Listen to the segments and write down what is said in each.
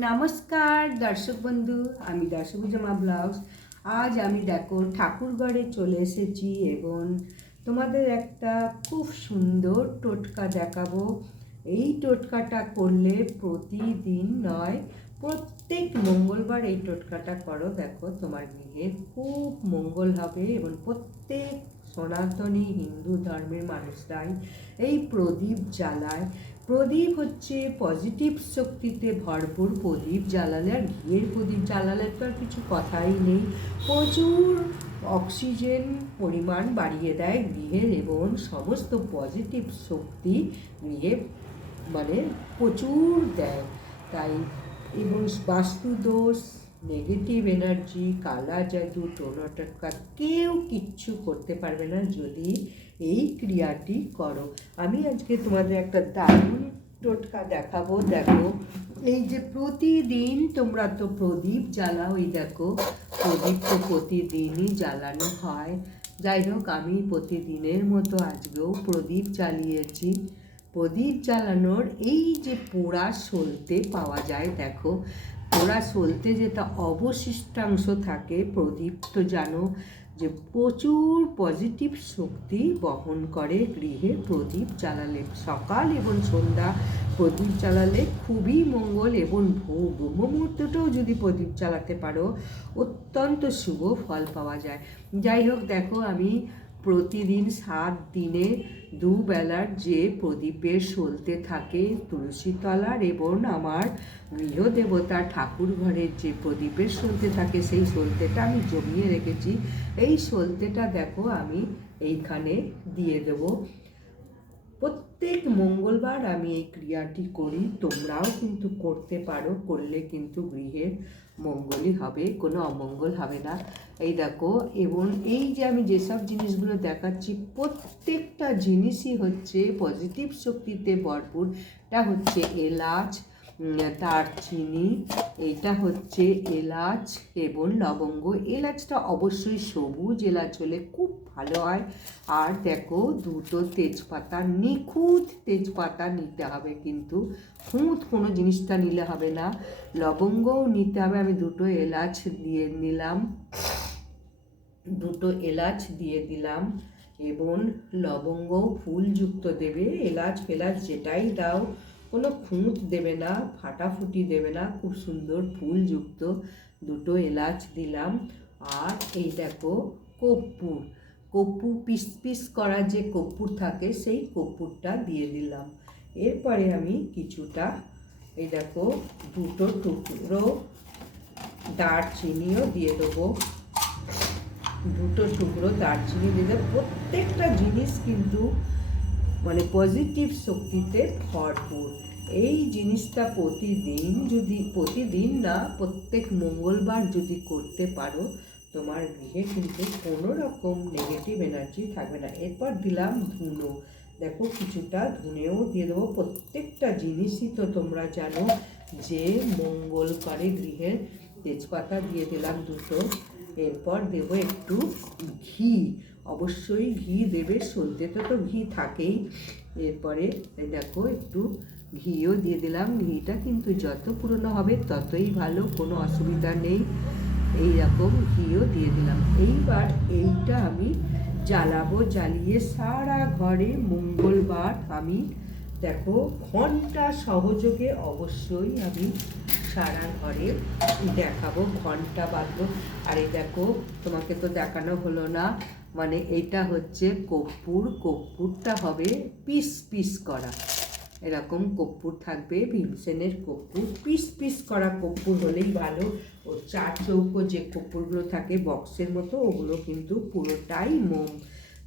নমস্কার, দর্শক বন্ধু, আমি দর্শকুজামা ব্লগস। আজ আমি দেখো ঠাকুরগড়ে চলে এসেছি এবং তোমাদের একটা খুব সুন্দর টোটকা দেখাবো। এই টোটকাটা করলে প্রতিদিন নয়, প্রত্যেক মঙ্গলবার এই টোটকাটা করো। দেখো তোমার গৃহে খুব মঙ্গল হবে এবং প্রত্যেক সনাতনী হিন্দু ধর্মের মানুষরাই এই প্রদীপ জ্বালায়। প্রদীপ হচ্ছে পজিটিভ শক্তিতে ভরপুর প্রদীপ জ্বালালে আর ঘিয়ের প্রদীপ জ্বালালে তো আর কিছু কথাই নেই। প্রচুর অক্সিজেন পরিমাণ বাড়িয়ে দেয় গৃহের এবং সমস্ত পজিটিভ শক্তি গৃহে মানে প্রচুর দেয়। তাই এবং বাস্তু দোষ নেগেটিভ এনার্জি কালা জাদু টোনাটকা কেউ কিচ্ছু করতে পারবে না যদি এই ক্রিয়াটি করো। আমি আজকে তোমাদের একটা দারুণ টোটকা দেখাবো। দেখো, এই যে প্রতিদিন তোমরা তো প্রদীপ জ্বালাও, এই দেখো, প্রদীপ তো প্রতিদিনই জ্বালানো হয়। যাই হোক, আমি প্রতিদিনের মতো আজকেও প্রদীপ জ্বালিয়েছি। প্রদীপ জ্বালানোর এই যে পোড়া সলতে পাওয়া যায়, দেখো পোড়া সলতে যেটা অবশিষ্টাংশ থাকে, প্রদীপ তো জানো যে প্রচুর পজিটিভ শক্তি বহন করে। গৃহে প্রদীপ জ্বালালে সকাল এবং সন্ধ্যা প্রদীপ জ্বালালে খুবই মঙ্গল এবং ব্রহ্ম মুহূর্তটাও যদি প্রদীপ জ্বালাতে পারো, অত্যন্ত শুভ ফল পাওয়া যায়। যাই হোক, দেখো আমি প্রতিদিন সাত দিনে দুবেলার যে প্রদীপের সলতে থাকে তুলসী তলার এবং আমার গৃহদেবতা ঠাকুর ঘরের যে প্রদীপের সলতে থাকে সেই সলতেটা আমি জমিয়ে রেখেছি। এই সলতেটা দেখো আমি এইখানে দিয়ে দেবো। প্রত্যেক মঙ্গলবার আমি এই ক্রিয়াটি করি, তোমরাও কিন্তু করতে পারো, করলে কিন্তু গৃহের মঙ্গলই হবে, কোনো অমঙ্গল হবে না। এই দেখো, এবং এই যে আমি যেসব জিনিসগুলো দেখাচ্ছি, প্রত্যেকটা জিনিসই হচ্ছে পজিটিভ শক্তিতে ভরপুর। এটা হচ্ছে এলাচ দারচিনি এটা হচ্ছে এলাচ এবং লবঙ্গ। এলাচটা অবশ্যই সবুজ, এলাচ হলে খুব ভালো হয়। আর দেখো, দুটো তেজপাতা, নিখুঁত তেজপাতা নিতে হবে কিন্তু। খুঁত কোনো জিনিসটা নিলে হবে না। লবঙ্গও নিতে হবে। আমি দুটো এলাচ দিয়ে নিলাম। দুটো এলাচ দিয়ে দিলাম এবং লবঙ্গ ফুলযুক্ত দেবে। এলাচ, ফেলাচ যেটাই দাও। কোনো খুঁত দেবে না, ফাটাফুটি দেবে না, খুব সুন্দর ফুলযুক্ত দুটো এলাচ দিলাম। আর এই দেখো কর্পূর। কর্পূর পিস পিস করা যে কর্পূর থাকে, সেই কর্পূরটা দিয়ে দিলাম। এরপরে আমি কিছুটা এই দেখো দুটো টুকরো দারচিনিও দিয়ে দেবো। দুটো টুকরো দারচিনি দিলে প্রত্যেকটা জিনিস কিন্তু মানে পজিটিভ শক্তিতে ভরপুর। এই জিনিসটা প্রতিদিন যদি, প্রতিদিন না, প্রত্যেক মঙ্গলবার যদি করতে পারো, তোমার গৃহে কিন্তু কোনো রকম নেগেটিভ এনার্জি থাকবে না। এরপর দিলাম ধুনো। দেখো কিছুটা ধুনেও দিয়ে দেবো। প্রত্যেকটা জিনিসই তো তোমরা জানো যে মঙ্গল করে গৃহের তেজপাতা দিয়ে দিলাম দুটো। এরপর দেবো একটু ঘি। অবশ্যই ঘি দেবে সলতেতে তো ঘি থাকেই। এরপরে দেখো, একটু ঘিও দিয়ে দিলাম। ঘিটা কিন্তু যত পুরনো হবে ততই ভালো, কোনো অসুবিধা নেই। এই রকম ঘিও দিয়ে দিলাম। এইবার এইটা আমি জ্বালাবো, জ্বালিয়ে সারা ঘরে মঙ্গলবার আমি দেখো, ঘণ্টা সহযোগে অবশ্যই আমি সারা ঘরে দেখাবো, ঘণ্টা বাঁধবো। আর এই দেখো, তোমাকে তো দেখানো হলো না। মানে এটা হচ্ছে কর্পূর, কর্পূরটা হবে পিস পিস করা। এরকম কর্পূর থাকবে, ভীমসেনের কর্পূর। পিস পিস করা কর্পূর হলেই ভালো। ও চার চৌকো যে কর্পূরগুলো থাকে বক্সের মতো, ওগুলো কিন্তু পুরোটাই মোম।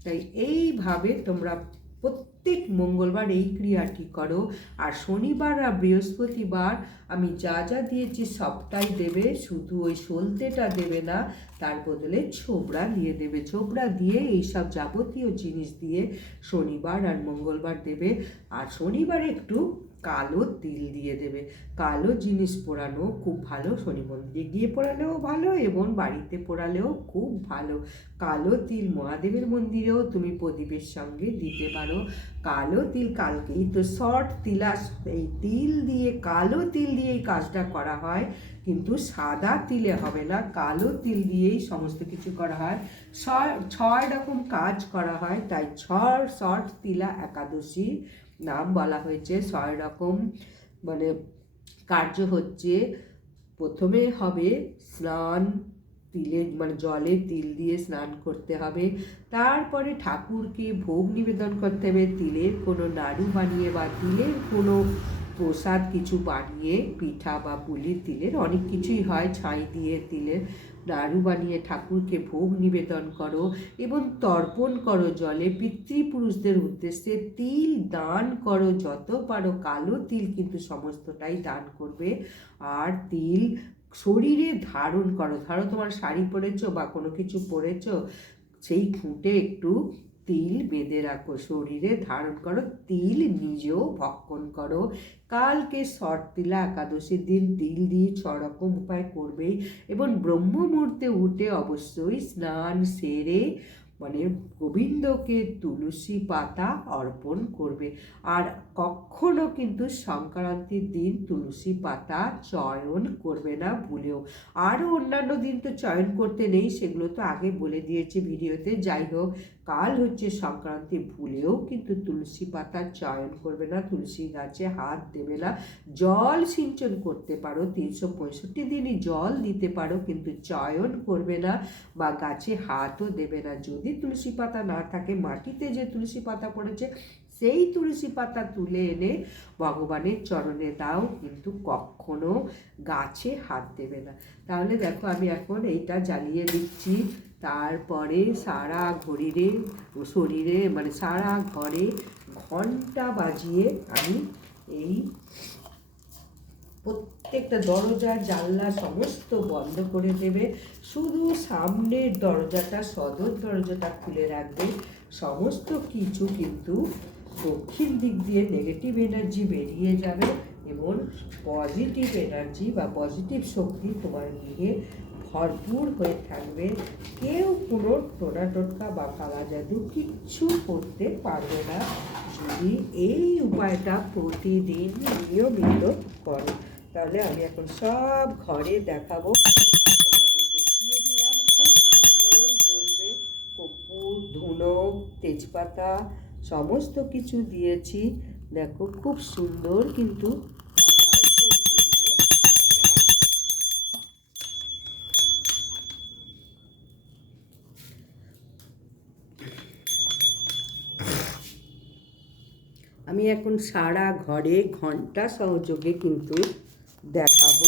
তাই এইভাবে তোমরা প্রত্যেক মঙ্গলবার এই ক্রিয়াটি করো। আর শনিবার আর বৃহস্পতিবার আমি যা যা দিয়েছি সবটাই দেবে, শুধু ওই সলতেটা দেবে না, তার বদলে ছোবড়া দিয়ে দেবে। ছোবড়া দিয়ে এইসব যাবতীয় জিনিস দিয়ে শনিবার আর মঙ্গলবার দেবে। আর শনিবার একটু কালো তিল দিয়ে দেবে। কালো জিনিস পোড়ানো খুব ভালো, শনি মন্দিরে গিয়ে পোড়ালেও ভালো এবং বাড়িতে পোড়ালেও খুব ভালো। কালো তিল মহাদেবের মন্দিরেও তুমি প্রদীপের সঙ্গে দিতে পারো। কালো তিল কালকেই তো শর্ট তিলা এই তিল দিয়ে, কালো তিল দিয়ে এই কাজটা করা হয়। কিন্তু সাদা তিলে হবে না, কালো তিল দিয়েই সমস্ত কিছু করা হয়। ছয় ছয় রকম কাজ করা হয়, তাই ছয় শর্ট তিলা একাদশী নাম বলা হয়েছে, ছয় রকম মানে কার্য হচ্ছে, প্রথমে হবে স্নান, তিলে মানে জলে তিল দিয়ে স্নান করতে হবে, তারপরে ঠাকুরকে ভোগ নিবেদন করতে হবে, তিলের কোনো নাড়ু বানিয়ে বা তিলের কোনো প্রসাদ কিছু বানিয়ে, পিঠা বা পুলি তিলের অনেক কিছুই হয়। ছাই দিয়ে তিলের নাড়ু বানিয়ে ঠাকুরকে ভোগ নিবেদন করো এবং তর্পণ করো জলে। পিতৃপুরুষদের উদ্দেশ্যে তিল দান করো। যত পারো কালো তিল কিন্তু সমস্তটাই দান করবে। আর তিল শরীরে ধারণ করো। ধরো তোমার শাড়ি পরেছো বা কোনো কিছু পরেছো, সেই খুঁটে একটু তিল বেঁধে রাখো শরীরে, ধারণ করো তিল নিজেও ভক্ষণ করো। কালকে তিলা একাদশীর দিন তিল দিয়ে ছ রকম উপায় করবেই এবং ব্রহ্ম মুহূর্তে উঠে অবশ্যই স্নান সেরে মানে গোবিন্দকে তুলসী পাতা অর্পণ করবে। আর কখনো কিন্তু সংক্রান্তির দিন তুলসী পাতা চয়ন করবে না, ভুলেও। আরও অন্যান্য দিন তো চয়ন করতে নেই, সেগুলো তো আগে বলে দিয়েছে ভিডিওতে। যাই হোক কাল হচ্ছে সংক্রান্তি, ভুলেও কিন্তু তুলসী পাতা চয়ন করবে না, তুলসী গাছে হাত দেবে না। জল সিঞ্চন করতে পারো, তিনশো পঁয়ষট্টি দিনই জল দিতে পারো, কিন্তু চয়ন করবে না বা গাছে হাতও দেবে না। যদি তুলসী পাতা না থাকে, মাটিতে যে তুলসী পাতা পড়েছে সেই তুলসী পাতা তুলে এনে ভগবানের চরণে দাও, কিন্তু কখনো গাছে হাত দেবে না। তাহলে দেখো আমি এখন এইটা জ্বালিয়ে দিচ্ছি। তারপরে সারা ঘড়িরে, শরীরে মানে সারা ঘরে ঘণ্টা বাজিয়ে আমি এই প্রত্যেকটা দরজা জানলা সমস্ত বন্ধ করে দেবে। শুধু সামনের দরজাটা, সদর দরজাটা খুলে রাখবে। সমস্ত কিছু কিন্তু দক্ষিণ দিক দিয়ে নেগেটিভ এনার্জি বেরিয়ে যাবে এবং পজিটিভ এনার্জি বা পজিটিভ শক্তি তোমার গৃহে ভরপুর হয়ে থাকবে। কেউ কোনো টোনা টোটকা বা কালা জাদু কিচ্ছু করতে পারবে না। যদি এই উপায়টা প্রতিদিন নিয়মিত করো, তাহলে আমি এখন সব ঘরে দেখাবো। দেখিয়ে দিলাম, খুব সুন্দর জ্বলবে কর্পূর ধুনো তেজপাতা সমস্ত কিছু দিয়েছি দেখো, খুব সুন্দর কিন্তু। আমি এখন সারা ঘরে ঘণ্টা সহযোগে কিন্তু দেখাবো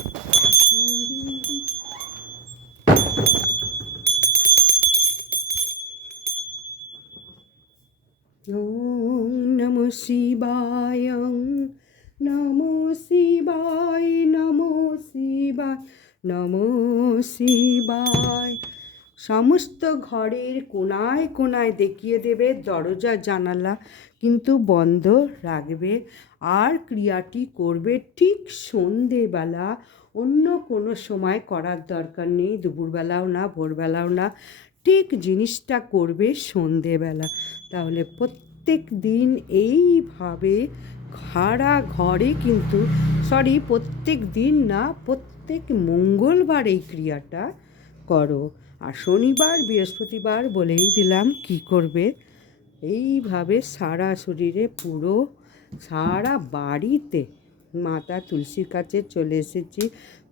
সমস্ত ঘরের কোনায় কোনায় দেখিয়ে দেবে দরজা জানালা, কিন্তু বন্ধ রাখবে। আর ক্রিয়াটি করবে ঠিক সন্ধেবেলা। অন্য কোনো সময় করার দরকার নেই, দুপুরবেলাও না, ভোরবেলাও না। ঠিক জিনিসটা করবে সন্ধেবেলা। তাহলে প্রত্যেক দিন এইভাবে সারা ঘরে কিন্তু সরি প্রত্যেক দিন না, প্রত্যেক মঙ্গলবার এই ক্রিয়াটা করো। আর শনিবার, বৃহস্পতিবার বলেই দিলাম কি করবে। এইভাবে সারা শরীরে পুরো, সারা বাড়িতে মাতা তুলসীর কাছে চলে এসেছি।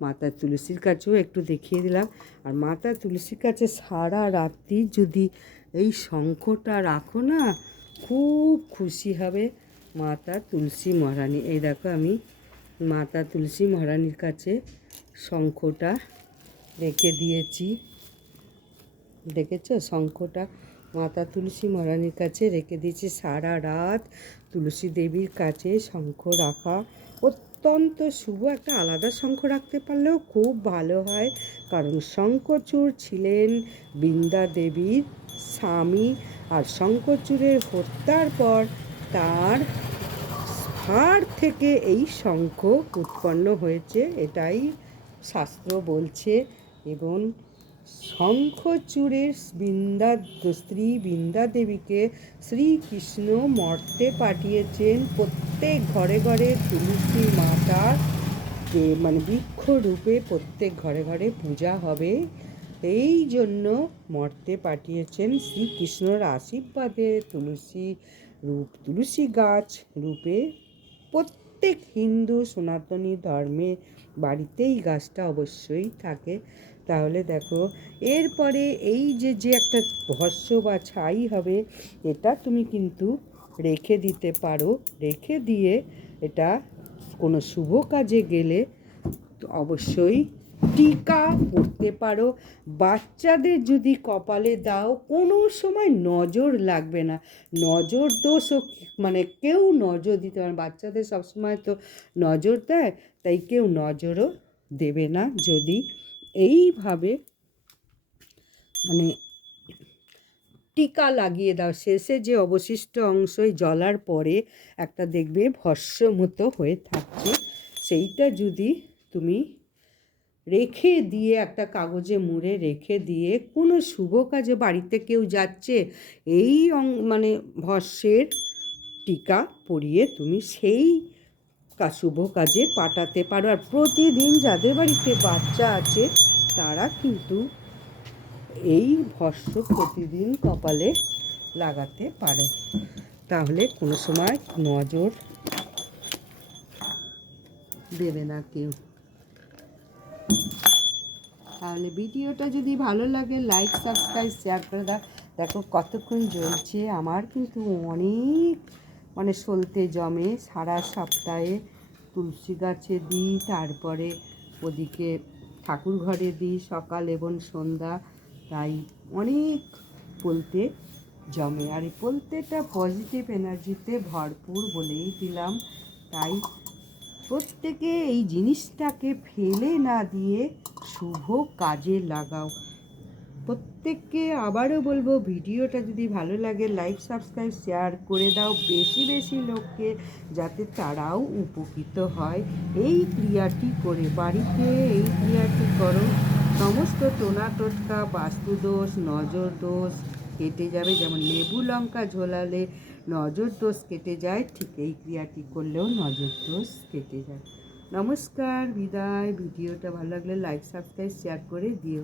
মাতা তুলসীর কাছেও একটু দেখিয়ে দিলাম। আর মাতা তুলসীর কাছে সারা রাত্রি যদি এই শঙ্খটা রাখো না, খুব খুশি হবে মাতা তুলসী মহারানী। এই দেখো আমি মাতা তুলসী মহারানীর কাছে শঙ্খটা রেখে দিয়েছি। দেখেছ? শঙ্খটা মাতা তুলসী মহারানীর কাছে রেখে দিয়েছি। সারা রাত তুলসী দেবীর কাছে শঙ্খ রাখা অত্যন্ত শুভ। একটা আলাদা শঙ্খ রাখতে পারলেও খুব ভালো হয়। কারণ শঙ্খচূড় ছিলেন বৃন্দা দেবীর স্বামী আর শঙ্খচূড়ের হত্যার পর তার হাড় থেকে এই শঙ্খ উৎপন্ন হয়েছে। এটাই শাস্ত্র বলছে এবং শঙ্খচূড়ের বৃন্দা স্ত্রী বৃন্দা দেবীকে শ্রীকৃষ্ণ মর্তে পাঠিয়েছেন। প্রত্যেক ঘরে ঘরে তুলসী মাতার মানে বৃক্ষ রূপে প্রত্যেক ঘরে ঘরে পূজা হবে। এই জন্য মর্তে পাঠিয়েছেন শ্রীকৃষ্ণর আশীর্বাদে তুলসী রূপ, তুলসী গাছ রূপে। প্রত্যেক হিন্দু সনাতনী ধর্মে বাড়িতেই গাছটা অবশ্যই থাকে। তাহলে দেখো, এরপরে এই যে যে একটা ভস্য বা ছাই হবে, এটা তুমি কিন্তু রেখে দিতে পারো। রেখে দিয়ে এটা কোনো শুভ কাজে গেলে অবশ্যই টিকা পড়তে পারো। বাচ্চাদের যদি কপালে দাও, কোনো সময় নজর লাগবে না। নজর দোষও মানে কেউ নজর দিতে পারে। বাচ্চাদের সবসময় তো নজর দেয়, তাই কেউ নজরও দেবে না যদি এইভাবে মানে টিকা লাগিয়ে দাও শেষে যে অবশিষ্ট অংশই জ্বলার পরে একটা দেখবে ভস্য মতো হয়ে থাকছে। সেইটা যদি তুমি রেখে দিয়ে একটা কাগজে মুড়ে রেখে দিয়ে কোনো শুভ কাজে বাড়িতে কেউ যাচ্ছে, এই মানে ভস্যের টিকা পরিয়ে তুমি সেই কা- শুভ কাজে পাঠাতে পারো। আর প্রতিদিন যাদের বাড়িতে বাচ্চা আছে, তারা কিন্তু এই ভস্য প্রতিদিন কপালে লাগাতে পারো। তাহলে কোনো সময় নজর দেবে না কেউ। তাহলে ভিডিওটা যদি ভালো লাগে লাইক সাবস্ক্রাইব শেয়ার করে দাও। দেখো কতক্ষণ জ্বলছে। আমার কিন্তু অনেক মানে সলতে জমে সারা সপ্তাহে তুলসী গাছে দিই, তারপরে ওদিকে ঠাকুর ঘরে দিই সকাল এবং সন্ধ্যা, তাই অনেক বলতে জমে। আর এই পোলতেটা পজিটিভ এনার্জিতে ভরপুর বলেই দিলাম। তাই প্রত্যেকে এই জিনিসটাকে ফেলে না দিয়ে শুভ কাজে লাগাও। প্রত্যেককে আবারও বলব, ভিডিওটা যদি ভালো লাগে লাইক সাবস্ক্রাইব শেয়ার করে দাও বেশি বেশি লোককে, যাতে তারাও উপকৃত হয়। এই ক্রিয়াটি করে বাড়িতে এই ক্রিয়াটি করো। সমস্ত টোনা টোটকা বাস্তুদোষ নজর দোষ কেটে যাবে। যেমন লেবু লঙ্কা ঝোলালে নজর দোষ কেটে যায়, ঠিক এই ক্রিয়াটি করলেও নজর দোষ কেটে যায়। নমস্কার, বিদায়। ভিডিওটা ভালো লাগলে লাইক সাবস্ক্রাইব শেয়ার করে দিও।